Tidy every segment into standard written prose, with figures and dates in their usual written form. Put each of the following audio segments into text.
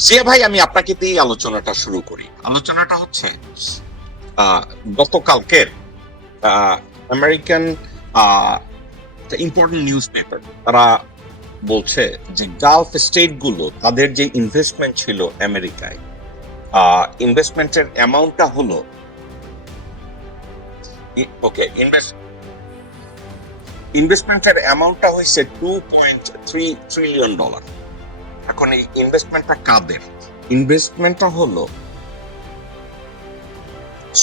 জিয়া ভাই, আমি আপনাকে দিয়ে আলোচনাটা শুরু করি। আলোচনাটা হচ্ছে আহ, গতকালকের আমেরিকান ইম্পর্টেন্ট নিউজ পেপার, তারা বলছে যে গালফ স্টেট গুলো তাদের যে ইনভেস্টমেন্ট ছিল আমেরিকায়, ইনভেস্টমেন্টের অ্যামাউন্টটা হলো, ওকে, ইনভেস্টমেন্টের অ্যামাউন্টটা হয়েছে $2.3 ট্রিলিয়ন। এখন এই ইনভেস্টমেন্টটা কাদের? ইনভেস্টমেন্টটা হলো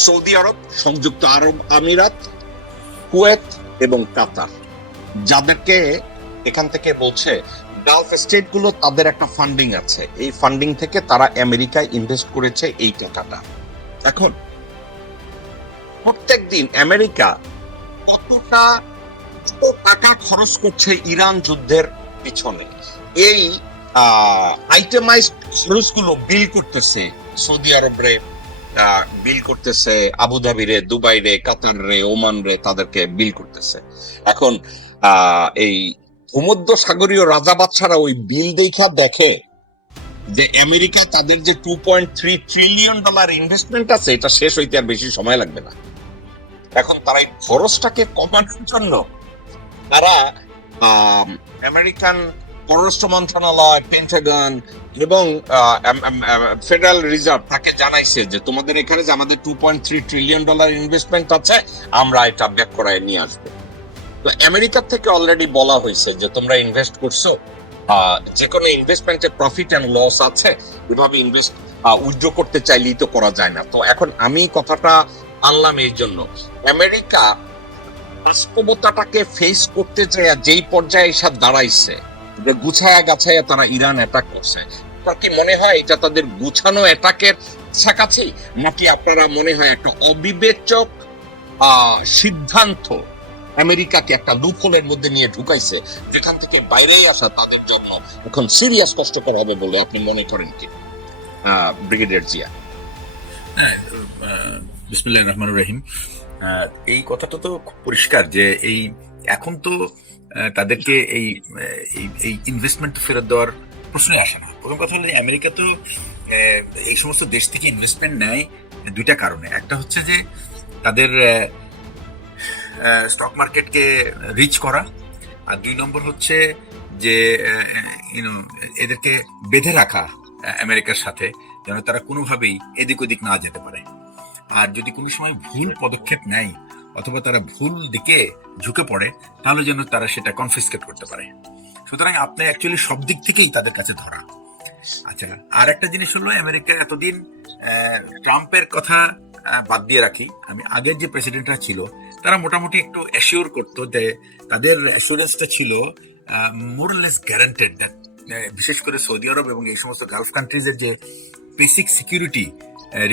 সৌদি আরব, সংযুক্ত আরব আমিরাত, কুয়েত এবং কাতার, যাদেরকে এখান থেকে বলছে গালফ স্টেট গুলো তাদের একটা ফান্ডিং আছে, এই ফান্ডিং থেকে তারা আমেরিকায় ইনভেস্ট করেছে এই টাকাটা। এখন প্রত্যেক দিন আমেরিকা কতটা কত টাকা খরচ করছে ইরান যুদ্ধের পিছনে, এই আইটেমাইজড খরচগুলো বিল করতেছে সৌদি আরব রে, বিল করতেছে আবুধাবি রে, দুবাই রে, কাতার রে, ওমান রে, তাদেরকে বিল করতেছে। এখন এই ভূমধ্য সাগরীয় রাজা বাদশারা ওই বিল দেখা দেখে যে আমেরিকা তাদের যে $2.3 ট্রিলিয়ন ইনভেস্টমেন্ট আছে, এটা শেষ হইতে আর বেশি সময় লাগবে না। এখন তারা এই খরচটাকে কমানোর জন্য তারা আমেরিকান পররাষ্ট্র মন্ত্রণালয়, পেন্টাগন এবং ফেডারেল রিজার্ভ তাকে জানাইছে যে তোমাদের এখানে যে আমাদের $2.3 ট্রিলিয়ন ইনভেস্টমেন্ট আছে, আমরা এটা ব্যাক করায় নিয়ে আসবো। তো আমেরিকার থেকে অলরেডি বলা হয়েছে যে তোমরা ইনভেস্ট করছো, যে কোনো ইনভেস্টমেন্টে প্রফিট এন্ড লস আছে, এভাবে ইনভেস্ট উইথড্র করতে চাইলেই তো করা যায় না। তো এখন আমি কথাটা আনলাম এই জন্য, আমেরিকা বাস্তবতাটাকে ফেস করতে চায় যেই পর্যায়ে এসে দাঁড়াইছে, যে গুছায়া গাছায়া তারা ইরান অ্যাটাক করছে। আপনার কি মনে হয় এটা তাদের গুছানো অ্যাটাকের কাছাকাছি, নাকি আপনারা মনে হয় একটা অবিবেচক সিদ্ধান্ত আমেরিকাকে একটা লুপহোলের মধ্যে নিয়ে ঢুকাইছে, যেখান থেকে বাইরে আসা তাদের জন্য এখন সিরিয়াস কষ্টকর হবে বলে আপনি মনে করেন কি ব্রিগেডিয়ার জিয়া? হ্যাঁ, বিসমিল্লাহির রহমানির রহিম। এই কথাটা তো খুব পরিষ্কার যে এই এখন তো তাদেরকে এই এই ইনভেস্টমেন্ট ফেরত দেওয়ার প্রশ্নই আসে না। প্রথম কথা হলো যে আমেরিকা তো এই সমস্ত দেশ থেকে ইনভেস্টমেন্ট নেয় দুইটা কারণে। একটা হচ্ছে যে তাদের স্টক মার্কেটকে রিচ করা, আর দুই নম্বর হচ্ছে যে এদেরকে বেঁধে রাখা আমেরিকার সাথে, যেন তারা কোনোভাবেই এদিক ওদিক না যেতে পারে। আর যদি কোনো সময় ভুল পদক্ষেপ নেয় অথবা তারা ভুল দিকে ঝুঁকে পড়ে, তাহলে যেন তারা সেটা কনফিসকেট করতে পারে। সুতরাং আপনি অ্যাকচুয়ালি সব দিক থেকেই তাদের কাছে ধরা। আচ্ছা, আর একটা জিনিস হলো, আমেরিকা এতদিন ট্রাম্পের কথা বাদ দিয়ে রাখি, আমি আগের যে প্রেসিডেন্টরা ছিল তারা মোটামুটি একটু অ্যাসিওর করতো যে তাদের অ্যাসুরেন্সটা ছিল মোরলেস গ্যারান্টেড দ্যাট বিশেষ করে সৌদি আরব এবং এই সমস্ত গালফ কান্ট্রিজের যে বেসিক সিকিউরিটি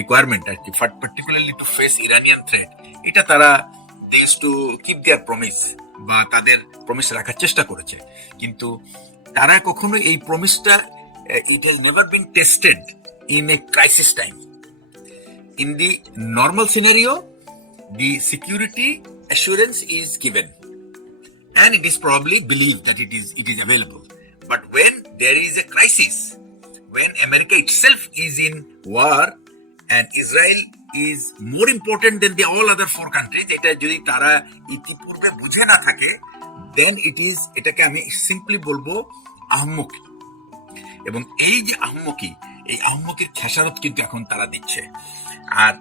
রিকোয়ারমেন্ট আর কি, particularly to face Iranian threat, এটা তারা টু কিপ দেয়ার প্রমিস বা তাদের প্রমিস রাখার চেষ্টা করেছে। কিন্তু তারা কখনো এই প্রমিসটা, it has never been tested in a crisis time. In the normal scenario, the security assurance is given and it is probably believed that it is available. But when there is a crisis, when America itself is in war and Israel is more important than the all other four countries, এটা যদি তারা ইতিপূর্বে বুঝে না থাকে, then এটাকে আমি simply বলবো আহম্মকি। এবং এই যে আহম্মকি, এই আহম্মকির খেসারত কিন্তু এখন তারা দিচ্ছে। আর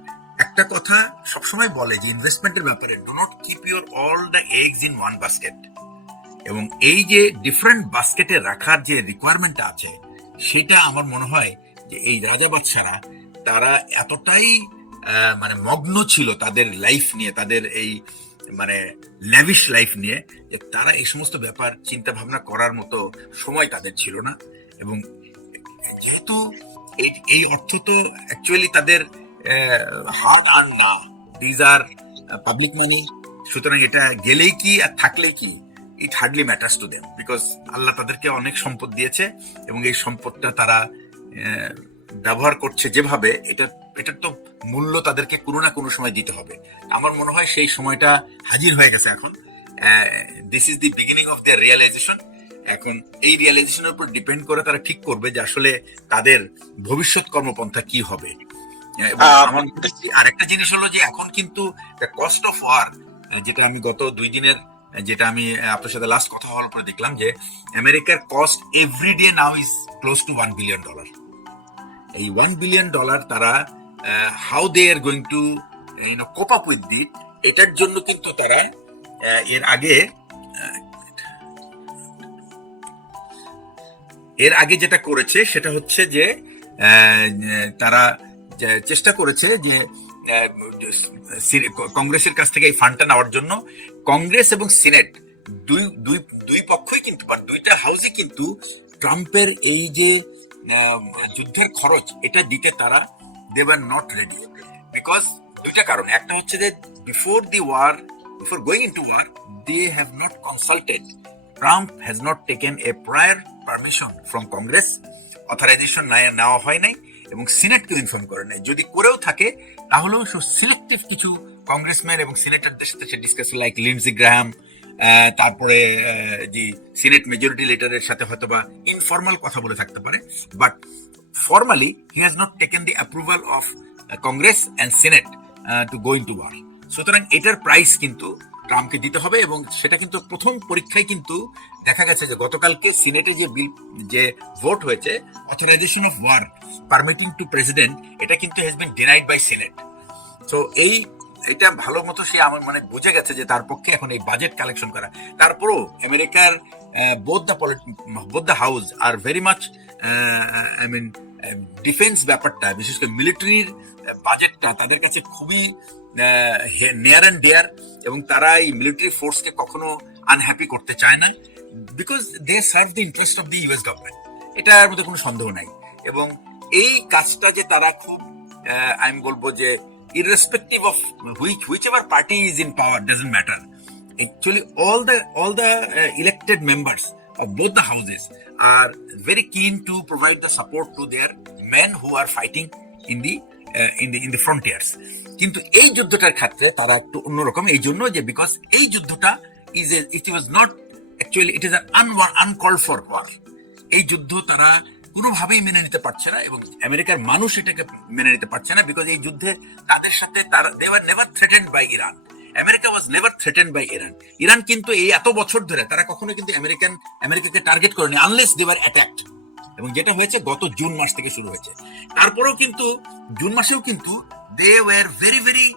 একটা কথা সবসময় বলে যে ইনভেস্টমেন্টের ব্যাপারে, do not keep your all the eggs in one basket. এবং এই যে ডিফারেন্ট বাস্কেটে রাখার যে রিকোয়ারমেন্টটা আছে, সেটা আমার মনে হয় যে এই রাজা বাদশারা তারা এতটাই মানে মগ্ন ছিল তাদের লাইফ নিয়ে, তাদের এই মানে ল্যাভিশ লাইফ নিয়ে, যে তারা এই সমস্ত ব্যাপার চিন্তা ভাবনা করার মতো সময় তাদের ছিল না। এবং যেহেতু এই অর্থ তো অ্যাকচুয়ালি তাদের হার্ড আর্ন না, দিজ আর পাবলিক মানি, সুতরাং এটা গেলেই কি আর থাকলেই কি, it hardly matters to them, because আল্লাহ তাদেরকে অনেক সম্পদ দিয়েছে এবং এই সম্পদটা তারা ব্যবহার করছে যেভাবে, এটার তো মূল্য তাদেরকে কোনো না কোনো সময় দিতে হবে। আমার মনে হয় সেই সময়টা হাজির হয়ে গেছে এখন। This is the beginning of their realisation এখন এই রিয়েলাইজেশনের উপর ডিপেন্ড করে তারা ঠিক করবে যে আসলে তাদের ভবিষ্যৎ কর্মপন্থা কি হবে। এবং আমার মনে হচ্ছে আরেকটা জিনিস হলো যে এখন কিন্তু কস্ট অফ ওয়ার, যেটা আমি গত 2 দিনের যেটা আমি আপনার সাথে লাস্ট কথা হওয়ার পরে দেখলাম যে আমেরিকার cost every day now is close to $1 billion. এই $1 বিলিয়ন তারা how they are going to cope up with that, এটার জন্য কিন্তু তারা এর আগে যেটা করেছে সেটা হচ্ছে যে তারা চেষ্টা করেছে যে কংগ্রেসের কাছ থেকে এই ফান্ডটা নেওয়ার জন্য। কংগ্রেস এবং সিনেট দুই পক্ষই কিন্তু বা দুইটা হাউসে কিন্তু ট্রাম্পের এই যে যুদ্ধের খরচ এটা দিতে তারা they were not ready, because দুইটা কারণ। একটা হচ্ছে যে before going into war they have not consulted, Trump has not taken a prior permission from Congress, authorisation নেওয়া হয় নাই এবং সিনেটকেও ইনফর্ম করে নাই। যদি করেও থাকে তাহলেও সিলেক্টিভ কিছু কংগ্রেসম্যান এবং সিনেটরদের সাথে সে ডিসকাস, লাইক লিন্ডসি গ্রাহাম, তারপরে যে সিনেট মেজরিটি লিডারের সাথে হয়তো বা ইনফর্মাল কথা বলে থাকতে পারে, but formally he has not taken the approval of Congress and Senate to go into war. সুতরাং এটার প্রাইস কিন্তু ট্রাম্পকে দিতে হবে এবং সেটা কিন্তু প্রথম পরীক্ষায় কিন্তু দেখা গেছে যে গতকালকে সিনেটে যে ভোট হয়েছে authorisation of war permitting to president, এটা কিন্তু has been denied by Senate. So এটা ভালো মতো সে আমার মানে বুঝে গেছে যে তার পক্ষে এখন এই বাজেট কালেকশন করা। তারপরও আমেরিকার বোথ দ্য হাউস আর very much I mean defence ব্যাপারটা, বিশেষ করে মিলিটারির বাজেটটা তাদের কাছে খুবই নিয়ার অ্যান্ড ডিয়ার, এবং তারা এই মিলিটারি ফোর্সকে কখনো আনহ্যাপি করতে চায় না, because they serve the interest of the US government, এটার মধ্যে কোনো সন্দেহ নাই। এবং এই কাজটা যে তারা খুব আমি বলবো যে irrespective of whichever party is in power, doesn't matter. Actually, all the elected members of both the houses are very keen to provide the support to their men who are fighting in the frontiers. কিন্তু এই যুদ্ধটার ক্ষেত্রে তারা একটু অন্যরকম, এই জন্য যে because এই যুদ্ধটা it was not actually, it is an uncalled for war. এই যুদ্ধ তারা কোনোভাবেই মেনে নিতে পারছে না এবং আমেরিকার মানুষ এটাকে মেনে নিতে পারছে না, বিকজ এই যুদ্ধে তাদের সাথে they were never threatened by Iran. America was never threatened by Iran. Iran কিন্তু এই এত বছর ধরে তারা কখনো কিন্তু আমেরিকাকে টার্গেট করেনি আনলেস they were attacked, এবং যেটা হয়েছে গত জুন মাস থেকে শুরু হয়েছে। তারপরেও কিন্তু জুন মাসেও কিন্তু they were very very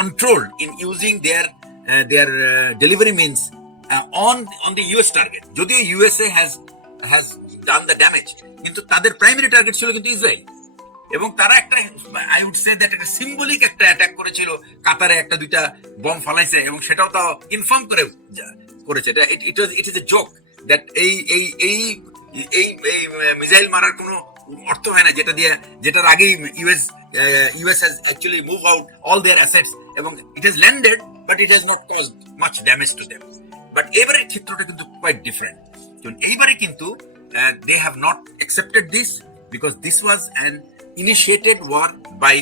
controlled in using their delivery means on the US target. যদিও USA has done the damage, কিন্তু তাদের প্রাইমারি টার্গেট ছিল কিন্তু ইসরায়েল, এবং তারা একটা আই উড সে দ্যাট একটা সিম্বলিক একটা অ্যাটাক করেছিল, কাতারে একটা দুইটা বম ফালাইছে এবং সেটাও তাও ইনফর্ম করেছে। It is a joke that এই মিসাইল মারার কোনো অর্থ হয় না, যেটার আগেই US has actually move out all their assets এবং it has landed but it has not caused much damage to them. But এবারের চিত্রটা কিন্তু কোয়াইট ডিফারেন্ট। এইবারে কিন্তু they have not accepted this because this was an initiated war by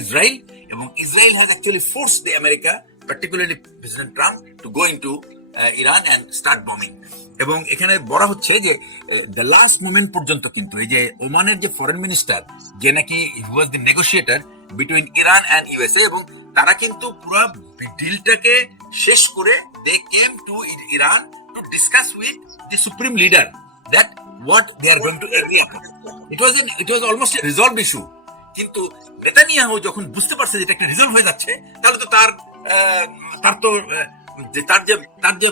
Israel, এবং Israel has actually forced the America, particularly President Trump, to go into Iran and start bombing. এবং এখানে বলা হচ্ছে যে the last moment পর্যন্ত কিন্তু এই যে ওমানের যে ফরেন মিনিস্টার, যে নাকি he was the negotiator between Iran and USA, এবং তারা কিন্তু পুরো ডিলটাকে শেষ করে they came to Iran to discuss with the supreme leader that what they are going to agree upon. It was almost a resolved issue. কিন্তু Netanyahu যখন বুঝতে পারছে যে এটা একটা রিজলভ হয়ে যাচ্ছে, তাহলে তো তার যে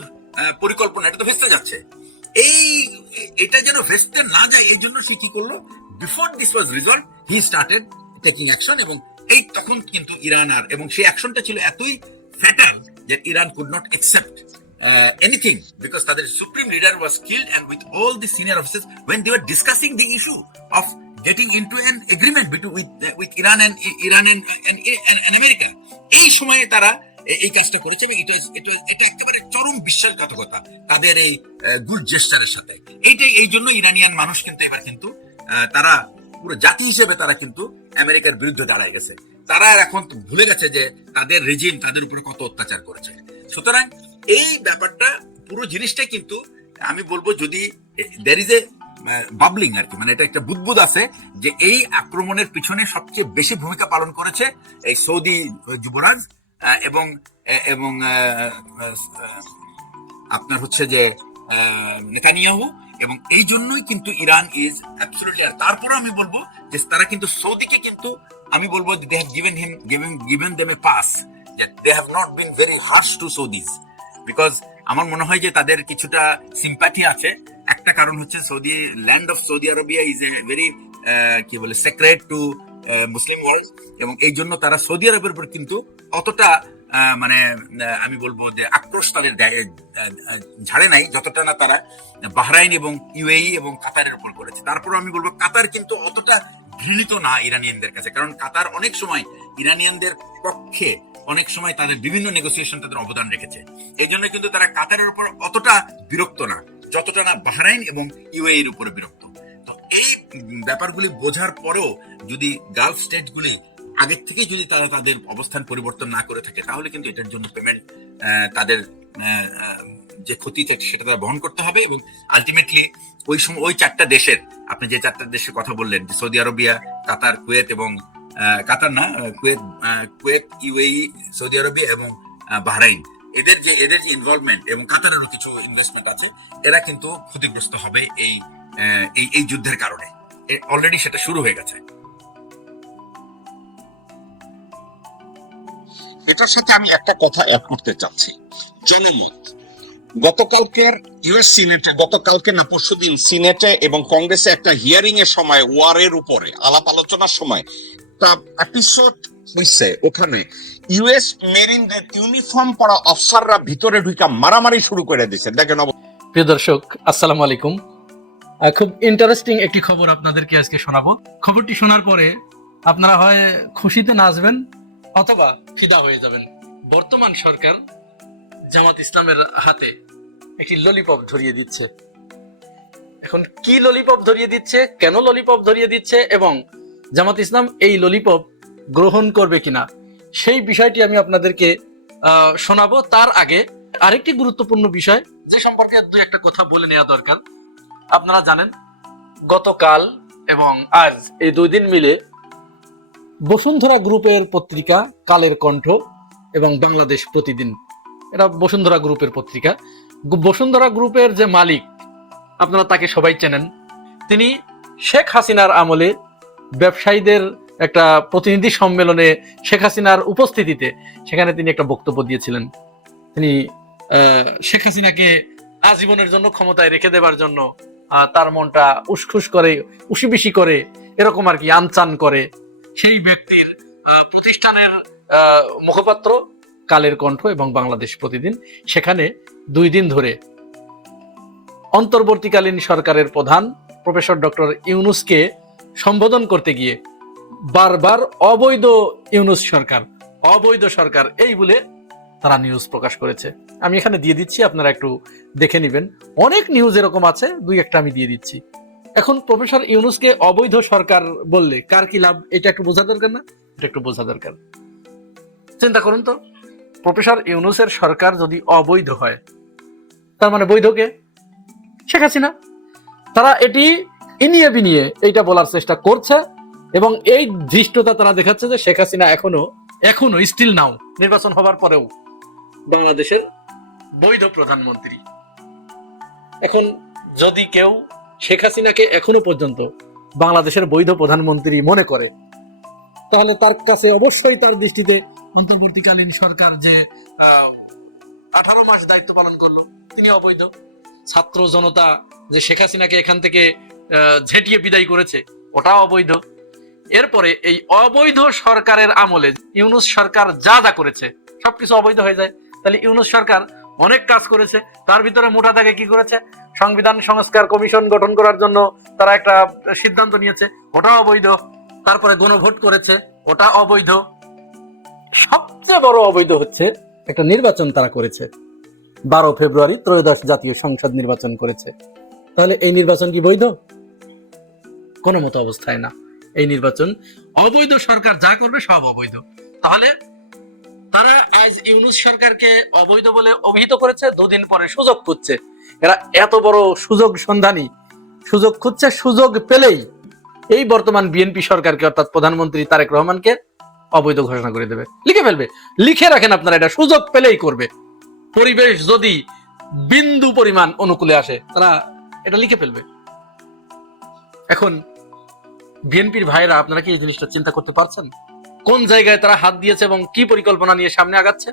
পরিকল্পনা এটা তো ভেস্তে যাচ্ছে। এটা যেন ভেস্তে না যায় এই জন্য সে কি করলো, before this was resolve he started taking action, এবং এই তখন কিন্তু ইরান এবং সেই অ্যাকশনটা ছিল এতই ফ্যাটাল যে Iran could not accept anything, because the supreme leader was killed, and with all the senior officers, when they were discussing the issue of getting into an agreement with Iran and America, এই সময়ে তারা এই কাজটা করেছে, এবং এটা একেবারে চরম বিশ্বাসঘাতকতা তাদের এই গুড জেস্টারের সাথে। এই জন্য ইরানিয়ান মানুষ কিন্তু এবার কিন্তু তারা পুরো জাতি হিসেবে তারা কিন্তু আমেরিকার বিরুদ্ধে দাঁড়ায় গেছে। তারা এখন ভুলে গেছে যে তাদের রেজিম তাদের উপরে কত অত্যাচার করেছে। সুতরাং এই ব্যাপারটা পুরো জিনিসটা কিন্তু আমি বলবো যদি দের ইজ এ বাবলিং আর কি, মানে এটা একটা বুদবুদ আছে যে এই আক্রমণের পিছনে সবচেয়ে বেশি ভূমিকা পালন করেছে এই সৌদি যুবরাজ এবং এবং আপনার হচ্ছে যে নেতানিয়াহু, এবং এই জন্যই কিন্তু ইরান ইজ অ্যাবসলিউটলি। তারপরে আমি বলবো যে তারা কিন্তু সৌদিকে কিন্তু আমি বলবো they have given them a pass, যে they have not been very harsh to Saudis, because আমার মনে হয় যে তাদের কিছুটা সিম্প্যাথি আছে। একটা কারণ হচ্ছে Saudi land of Saudi Arabia is a very কি বলে সেক্রেট টু মুসলিম ওয়ার্ল্ড, এবং এই জন্য তারা সৌদি আরবের উপর কিন্তু অতটা মানে আমি বলবো যে আক্রোশ তাদের ঝাড়ে নাই, যতটা না তারা বাহরাইন এবং ইউএই এবং কাতারের উপর করেছে। তারপর আমি বলবো কাতার কিন্তু অতটা ঘৃণিত না ইরানিয়ানদের কাছে, কারণ কাতার অনেক সময় ইরানিয়ানদের পক্ষে অনেক সময় তাদের বিভিন্ন নেগোসিয়েশন তাদের অবদান রেখেছে। এই জন্য কিন্তু তারা কাতারের উপর অতটা বিরক্ত না, যতটা না বাহরাইন এবং ইউএই এর উপরে বিরক্ত। তো এই ব্যাপারগুলি বোঝার পরেও যদি গালফ স্টেটগুলি আগের থেকে যদি তারা তাদের অবস্থান পরিবর্তন না করে থাকে, তাহলে কিন্তু এটার জন্য পেমেন্ট তাদের যে ক্ষতি সেটা তারা বহন করতে হবে। এবং আলটিমেটলি ওই সময় ওই চারটা দেশের, আপনি যে চারটা দেশের কথা বললেন, যে সৌদি আরবিয়া, কাতার, কুয়েত এবং কাতার না কুয়েত, ইউএই, সৌদি আরবিয়া এবং বাহরাইন, এদের যে ইনভলভমেন্ট এবং কাতারেরও কিছু ইনভেস্টমেন্ট আছে, এরা কিন্তু ক্ষতিগ্রস্ত হবে এই যুদ্ধের কারণে। অলরেডি সেটা শুরু হয়ে গেছে। এটার সাথে আমি একটা কথা অ্যাড করতে চাচ্ছি, জনমত। গতকালকের ইউএস সিনেটে, গতকালকে না পরশুদিন সিনেটে এবং কংগ্রেসে একটা হিয়ারিং এর সময় ওয়ারের উপরে আলাপ আলোচনার সময় একটা এপিসোড হইছে, ওখানে ইউএস মেরিনদের ইউনিফর্ম পরা অফিসাররা ভিতরে ঢুকা মারামারি শুরু করে দিয়েছে। দেখেন। প্রিয় দর্শক, আসসালামু আলাইকুম। খুব ইন্টারেস্টিং একটি খবর আপনাদেরকে আজকে শোনাবো। খবরটি শোনার পরে আপনারা হয় খুশিতে নাচবেন অথবা ফিদা হয়ে যাবেন। বর্তমান সরকার জামাত ইসলামের হাতে একটি ললিপপ ধরিয়ে দিচ্ছে। এখন কি ললিপপ ধরিয়ে দিচ্ছে, কেন ললিপপ ধরিয়ে দিচ্ছে এবং জামাত ইসলাম এই ললিপপ গ্রহণ করবে কিনা, সেই বিষয়টি আমি আপনাদেরকে শোনাবো। তার আগে আরেকটি গুরুত্বপূর্ণ বিষয় যে সম্পর্কে দুই একটা কথা বলে নেওয়া দরকার। আপনারা জানেন গতকাল এবং আজ এই দুই দিন মিলে বসুন্ধরা গ্রুপের পত্রিকা কালের কণ্ঠ এবং বাংলাদেশ প্রতিদিন, এটা বসুন্ধরা গ্রুপের পত্রিকা। বসুন্ধরা গ্রুপের যে মালিক, আপনারা তাকে সবাই চেনেন। তিনি শেখ হাসিনার আমলে ব্যবসায়ীদের একটা প্রতিনিধি সম্মেলনে শেখ হাসিনার উপস্থিতিতে সেখানে তিনি একটা বক্তব্য দিয়েছিলেন। তিনি শেখ হাসিনাকে আজীবনের জন্য ক্ষমতায় রেখে দেবার জন্য তার মনটা উসখুস করে, উশিবিশি করে, এরকম আর কি আনচান করে। সেই ব্যক্তির প্রতিষ্ঠানের মুখপাত্র কালের কণ্ঠ এবং বাংলাদেশ প্রতিদিন সেখানে দুই দিন ধরে অন্তর্বর্তীকালীন সরকারের প্রধান প্রফেসর ডক্টর ইউনূসকে সম্বোধন করতে গিয়ে বারবার অবৈধ ইউনূস সরকার, অবৈধ সরকার এই বলে তারা নিউজ প্রকাশ করেছে। আমি এখানে দিয়ে দিচ্ছি, আপনারা একটু দেখে নেবেন। অনেক নিউজ এরকম আছে, দুই একটা আমি দিয়ে দিচ্ছি। এখন প্রফেসর ইউনূসকে অবৈধ সরকার বললে কার কি লাভ, এটা একটু বোঝা দরকার না? এটা একটু বোঝা দরকার। চিন্তা করুন তো, প্রফেসর ইউনূসের সরকার যদি অবৈধ হয়, তার মানে বৈধ কে? শেখ হাসিনা। তারা এটি ইনিয়ে বিনিয়ে এইটা বলার চেষ্টা করছে এবং এই ধৃষ্টতা তারা দেখাচ্ছে যে শেখ হাসিনা এখনো স্টিল নাও, নির্বাচন হবার পরেও বাংলাদেশের বৈধ প্রধানমন্ত্রী। এখন যদি কেউ শেখ হাসিনাকে এখনো পর্যন্ত বাংলাদেশের বৈধ প্রধানমন্ত্রী মনে করে, তাহলে তার কাছে অবশ্যই তার দৃষ্টিতে অন্তর্বর্তীকালীন সরকার যে 18 মাস দায়িত্ব পালন করলো তিনি অবৈধ। ছাত্র জনতা যে শেখ হাসিনাকে এখান থেকে ঝেঁটিয়ে বিদায় করেছে ওটা অবৈধ। এরপরে এই অবৈধ সরকারের আমলে ইউনূস সরকার যা যা করেছে সবকিছু অবৈধ হয়ে যায়। তাহলে ইউনূস সরকার অনেক কাজ করেছে, তার ভিতরে মোটা দাগে কি করেছে? সংবিধান সংস্কার কমিশন গঠন করার জন্য তারা একটা সিদ্ধান্ত নিয়েছে, ওটা অবৈধ। তারপরে গণভোট করেছে, ওটা অবৈধ। সবচেয়ে বড় অবৈধ হচ্ছে একটা নির্বাচন তারা করেছে, 12 ফেব্রুয়ারি ত্রয়োদশ জাতীয় সংসদ নির্বাচন করেছে। তাহলে এই নির্বাচন কি বৈধ? কোনো মতো অবস্থায় না। এই নির্বাচন অবৈধ, সরকার যা করবে সব অবৈধ। তাহলে তারা আজ ইউনূস সরকারকে অবৈধ বলে অভিহিত করেছে, দুদিন পরে সুযোগ খুঁজছে এরা এত বড় সুযোগ সন্ধানী, সুযোগ খুঁজছে, সুযোগ পেলেই এই বর্তমান বিএনপি সরকারকে অর্থাৎ প্রধানমন্ত্রী তারেক রহমানকে অবৈধ ঘোষণা করে দেবে, লিখে ফেলবে। লিখে রাখেন আপনারা, এটা সুযোগ পেলেই করবে। পরিবেশ যদি বিন্দু পরিমাণ অনুকূলে আসে তারা এটা লিখে ফেলবে। এখন বিএনপির ভাইরা, আপনারা কি এই জিনিসটা চিন্তা করতে পারছেন? কোন জায়গায় তারা হাত দিয়েছে এবং কি পরিকল্পনা নিয়ে সামনে আগাচ্ছে?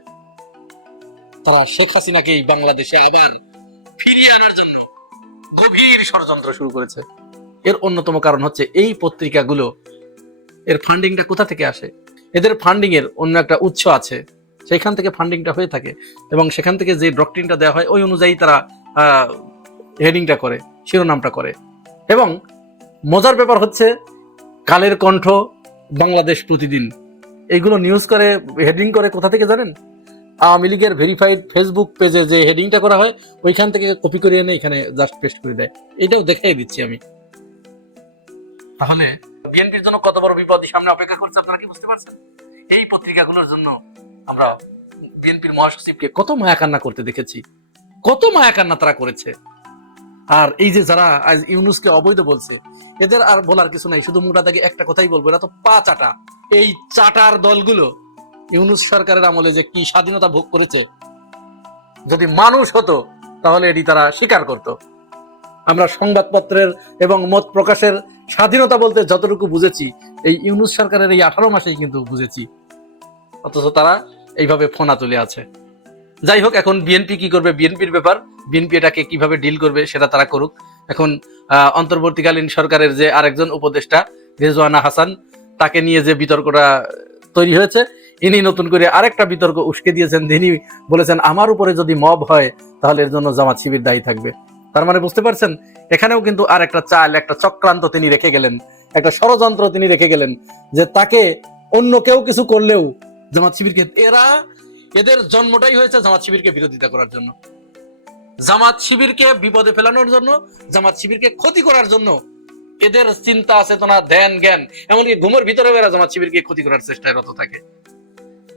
তারা শেখ হাসিনাকে এই বাংলাদেশে আবার ফিরিয়ে আনার জন্য গভীর ষড়যন্ত্র শুরু করেছে। এর অন্যতম কারণ হচ্ছে এই পত্রিকাগুলো, এর ফান্ডিংটা কোথা থেকে আসে? এদের ফান্ডিং এর অন্য একটা উৎস আছে, সেখান থেকে ফান্ডিংটা হয়ে থাকে এবং সেখান থেকে যে ডক্ট্রিনটা দেওয়া হয় ওই অনুযায়ী তারা হেডিংটা করে, শিরোনামটা করে। এবং মজার ব্যাপার হচ্ছে কালের কণ্ঠ, বাংলাদেশ প্রতিদিন এইগুলো নিউজ করে, হেডিং করে কোথা থেকে জানেন? আওয়ামী লীগের ভেরিফাইড ফেসবুক পেজে যে হেডিংটা করা হয় ওইখান থেকে কপি করে এনে এখানে জাস্ট পেস্ট করে দেয়। এটাও দেখাই দিচ্ছি আমি। তাহলে বিএনপির জন্য কত বড় বিপদ সামনে অপেক্ষা করছে আপনারা কি বুঝতে পারছেন? এই পত্রিকাগুলোর জন্য আমরা বিএনপির মহাসচিবকে কত মায়া কান্না করতে দেখেছি, কত মায়া কান্না তারা করেছে। আর এই যে যারা আজ ইউনূসকে অবৈধ বলছে, এদের আর বলার কিছু নাই, শুধু মোটা দাগে একটা কথাই বলবো, এরা তো পা চাটা। এই চাটার দলগুলো ইউনূস সরকারের আমলে যে কি স্বাধীনতা ভোগ করেছে, যদি মানুষ হতো তাহলে এটি তারা স্বীকার করত। আমরা সংবাদপত্রের এবং মত প্রকাশের স্বাধীনতা বলতে যতটুকু বুঝেছি এই ইউনূস সরকারের এই 18 মাসেই কিন্তু বুঝেছি, অথচ তারা এইভাবে ফোনা তুলে আছে। যাই হোক, এখন বিএনপি কি করবে বিএনপির ব্যাপার, বিএনপি এটাকে কিভাবে ডিল করবে সেটা তারা করুক। এখন অন্তর্বর্তীকালীন সরকারের যে আরেকজন উপদেষ্টা রেজওয়ানা হাসান, তাকে নিয়ে যে বিতর্কটা তৈরি হয়েছে, ইনি নতুন করে আরেকটা বিতর্ক উস্কে দিয়েছেন। তিনি বলেছেন আমার উপরে যদি মব হয় তাহলে এর জন্য জামাত শিবির দায়ী থাকবে। তার মানে বুঝতে পারছেন, এখানেও কিন্তু আর একটা চাল, একটা চক্রান্ত তিনি রেখে গেলেন, একটা ষড়যন্ত্র তিনি রেখে গেলেন, যে তাকে অন্য কেউ কিছু করলেও জামাত শিবিরকে, এদের জন্মটাই হয়েছে জামাত শিবিরকে বিরোধিতা করার জন্য, জামাত শিবিরকে বিপদে ফেলানোর জন্য, জামাত শিবিরকে ক্ষতি করার জন্য। এদের চিন্তা চেতনা, ধ্যান জ্ঞান, এমনকি ঘুমের ভিতরে এরা জামাত শিবিরকে ক্ষতি করার চেষ্টায় রত থাকে।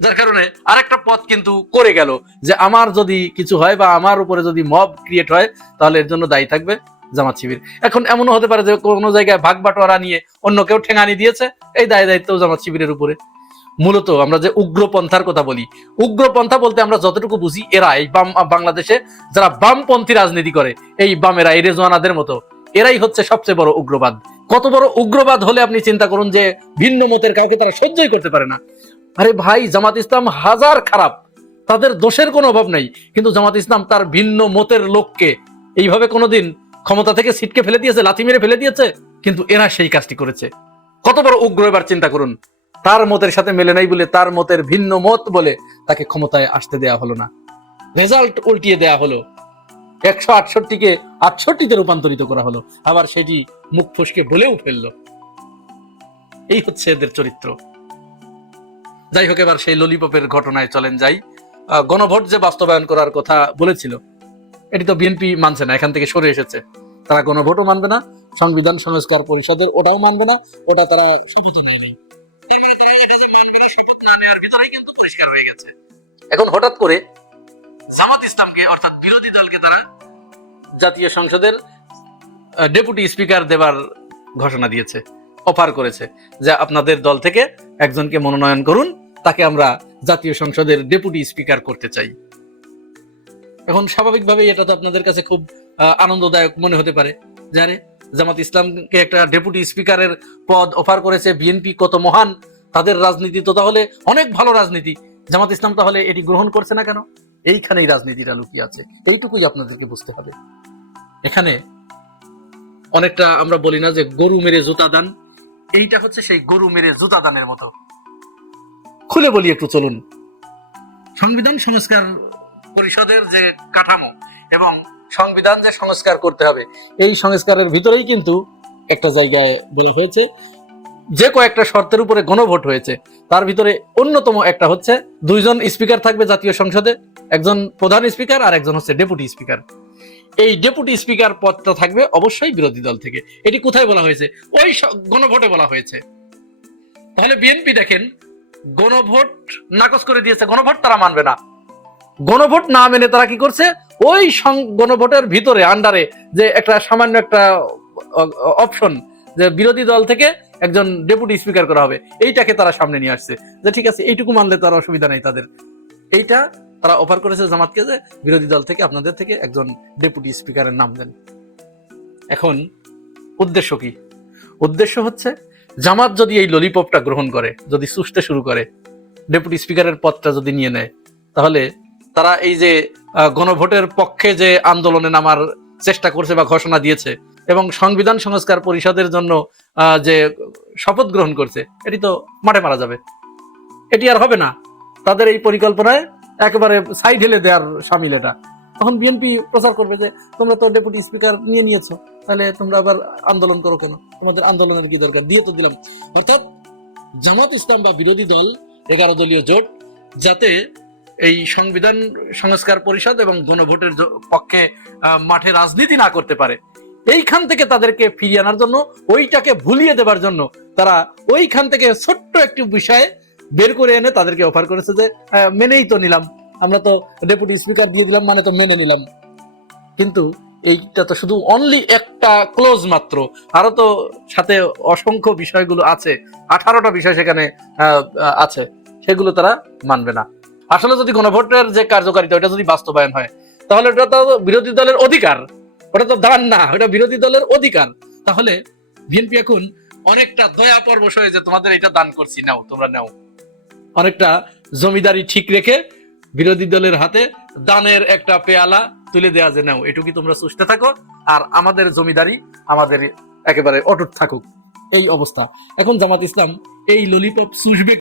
যার কারণে আরেকটা পথ কিন্তু করে গেল, যে আমার যদি কিছু হয় বা আমার উপরে যদি মব ক্রিয়েট হয় তাহলে এর জন্য দায়ী থাকবে জামাত শিবির। এখন এমনও হতে পারে যে কোনো জায়গায় ভাগ বাটোয়ারা নিয়ে অন্য কেউ ঠেঙানি দিয়েছে, এই দায়িত্ব জামাত শিবিরের উপরে। মূলত আমরা যে উগ্রপন্থার কথা বলি, উগ্রপন্থা বলতে আমরা যতটুকু বুঝি, এরা এই বাংলাদেশে যারা বামপন্থী রাজনীতি করে, এই বামেরা, এই রেজওয়ানাদের মতো, এরাই হচ্ছে সবচেয়ে বড় উগ্রবাদ। কত বড় উগ্রবাদ হলে আপনি চিন্তা করুন, যে ভিন্ন মতের কাউকে তারা সহ্যই করতে পারে না। আরে ভাই, জামাত ইসলাম হাজার খারাপ, তাদের দোষের কোনো অভাব নাই, কিন্তু জামাত ইসলাম তার ভিন্ন মতের লোককে এইভাবে কোনোদিন ক্ষমতা থেকে ছিটকে ফেলে দিয়েছে, লাথি মেরে ফেলে দিয়েছে? কিন্তু এরা সেই কাজটি করেছে। কত বড় উগ্র, এবার চিন্তা করুন। তার মতের সাথে মেলে নাই বলে, তার মতের ভিন্ন মত বলে তাকে ক্ষমতায় আসতে দেয়া হলো না, রেজাল্ট উল্টিয়ে দেয়া হলো, 168কে 68তে রূপান্তরিত করা হলো, আবার সেটি মুখ ফসকে বলেও ফেললো। এই হচ্ছে এদের চরিত্র। যাই হোক, এবার সেই ললিপপের ঘটনায় চলেন যাই। গণভোট যে বাস্তবায়ন করার কথা বলেছিল, এটি তো বিএনপি মানছে না, এখান থেকে সরে এসেছে। তারা গণভোটও মানবে না, সংবিধান সংস্কার পরিষদের ওটাও মানবে না, ওটা তারা শপথ নেয়নি। এখন হঠাৎ করে জামাত ইসলামকে, অর্থাৎ বিরোধী দলকে, তারা জাতীয় সংসদের ডেপুটি স্পিকার দেবার ঘোষণা দিয়েছে, অফার করেছে যে আপনাদের দল থেকে একজনকে মনোনয়ন করুন, তাকে আমরা জাতীয় সংসদের ডেপুটি স্পিকার করতে চাই। এখন স্বাভাবিকভাবেই এটা তো আপনাদের কাছে খুব আনন্দদায়ক মনে হতে পারে, জানে জামাত ইসলামকে একটা ডেপুটি স্পিকারের পদ অফার করেছে বিএনপি, কত মহান তাদের রাজনীতি, তো তাহলে অনেক ভালো রাজনীতি, জামাত ইসলাম তাহলে এটি গ্রহণ করছে না কেন? এইখানেই রাজনীতিটা লুকিয়ে আছে, এইটুকুই আপনাদেরকে বুঝতে হবে। এখানে অনেকটা আমরা বলি না যে গরু মেরে জুতা দান, এইটা হচ্ছে সেই গরু মেরে জুতা দানের মতো। খুলে বলি একটু, চলুন। সংবিধান সংস্কার পরিষদের যে কাঠামো এবং সংবিধান যে সংস্কার করতে হবে, এই সংস্কারের ভিতরেই কিন্তু একটা জায়গায় বলা হয়েছে, যে কয়েকটা শর্তের উপরে গণভোট হয়েছে, তার ভিতরে অন্যতম একটা হচ্ছে 2 জন স্পিকার থাকবে জাতীয় সংসদে, একজন প্রধান স্পিকার আর একজন হচ্ছে ডেপুটি স্পিকার। এই ডেপুটি স্পিকার পদটা থাকবে অবশ্যই বিরোধী দল থেকে। এটি কোথায় বলা হয়েছে? ওই গণভোটে বলা হয়েছে। তাহলে বিএনপি দেখেন, গণভোট নাকচ করে দিয়েছে, গণভোট তারা মানবে না। গণভোট না মেনে তারা কি করছে? ওই গণভোটের ভিতরে আন্ডারে যে একটা সামান্য একটা অপশন যে বিরোধী দল থেকে একজন ডেপুটি স্পিকার করা হবে, এইটাকে তারা সামনে নিয়ে আসছে যে ঠিক আছে এইটুকু মানলে তো আর অসুবিধা নেই তাদের। এইটা তারা অফার করেছে জামাতকে যে বিরোধী দল থেকে আপনাদের থেকে একজন ডেপুটি স্পিকারের নাম দেন। এখন উদ্দেশ্য কি? উদ্দেশ্য হচ্ছে জামাত যদি এই ললিপপটা গ্রহণ করে, যদি চুষতে শুরু করে, ডেপুটি স্পিকারের পদটা যদি নিয়ে নেয়, তাহলে তারা এই যে গণভোটের পক্ষে যে আন্দোলনে নামার চেষ্টা করছে বা ঘোষণা দিয়েছে এবং সংবিধান সংস্কার পরিষদের জন্য যে শপথ গ্রহণ করছে, এটি তো মাঠে মারা যাবে, এটি আর হবে না। তাদের এই পরিকল্পনায় একেবারে সাইড হেলে দেওয়ার সামিল এটা। তখন বিএনপি প্রচার করবে যে তোমরা তো ডেপুটি স্পিকার নিয়ে নিয়েছো, তাহলে তোমরা আবার আন্দোলন করো কেন, তোমাদের আন্দোলনের কি দরকার, দিয়ে তো দিলাম। অর্থাৎ জামাত ইসলাম বা বিরোধী দল 11 দলীয় জোট যাতে এই সংবিধান সংস্কার পরিষদ এবং গণভোটের পক্ষে মাঠে রাজনীতি না করতে পারে, এইখান থেকে তাদেরকে ফিরিয়ে আনার জন্য, ওইটাকে ভুলিয়ে দেবার জন্য তারা ওইখান থেকে ছোট্ট একটি বিষয়ে বের করে এনে তাদেরকে অফার করেছে যে মেনেই তো নিলাম, আমরা তো ডেপুটি স্পিকার দিয়ে দিলাম মানে তো মেনে নিলাম। কিন্তু এইটা তো শুধু অনলি একটা ক্লোজ মাত্র, আরো তো সাথে অসংখ্য বিষয়গুলো আছে, 18টা বিষয় সেখানে আছে, সেগুলো তারা মানবে না। আসলে যদি গণভোটের যে কার্যকারিতা ওটা যদি বাস্তবায়ন হয়, তাহলে ওটা তো বিরোধী দলের অধিকার, ওটা তো দান না, ওটা বিরোধী দলের অধিকার। তাহলে বিএনপি এখন অনেকটা দয়া পরবশ হয়ে যে তোমাদের এটা দান করছি, নাও তোমরা নাও, অনেকটা জমিদারি ঠিক রেখে বিরোধী দলের হাতে দানের একটা পেয়ালা তুলে দেয়া যে নাও এটুকু তোমরা চুষতে থাকো, আর আমাদের জমিদারি আমাদের একেবারে অটুট থাকুক, এই অবস্থা। এখন জামাত ইসলাম এই ললিপপ চুষবে